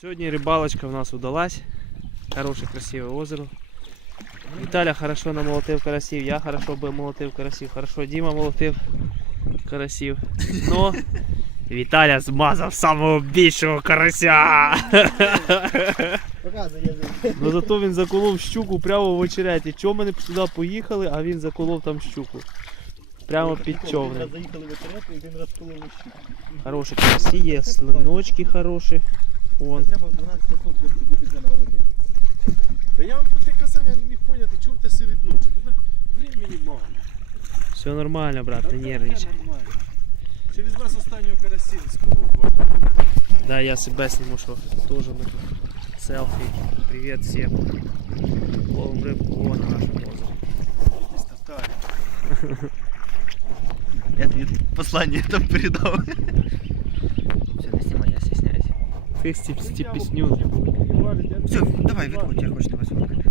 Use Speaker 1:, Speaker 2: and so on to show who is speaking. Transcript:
Speaker 1: Сьогодні рибалочка в нас удалась. Хороше, красиве озеро. Віталя хорошо намолотив карасів, я хорошо би молотив карасів, хорошо Діма молотив карасів. Но Віталя змазав самого більшого карася. Ну зато він заколов щуку прямо в очереті. Чого ми не сюди поїхали, а він заколов там щуку. Прямо під човнем.
Speaker 2: щуку.
Speaker 1: Хороші карасі є, слиночки хороші. Вон.
Speaker 2: Треба в 12 часов хлопці бути вже на воді.
Speaker 3: Та я вам про те казав, я не міг поняти, чому ти серед ночі. Ну, на- времени мало.
Speaker 1: Все нормально, брат,
Speaker 3: Та
Speaker 1: не
Speaker 3: таке
Speaker 1: нервничай.
Speaker 3: нормально. Через вас останнього карасінського два.
Speaker 1: Да, я себе сниму, что тоже мы тут селфи. Привет всем. Ловим рыбку, вон на нашем озере.
Speaker 3: Татарі.
Speaker 2: Я тобі послання там передав. Все, не
Speaker 1: стіп, стіп песню.
Speaker 2: Все, давай, відходь, я хочу тебе сфоткати.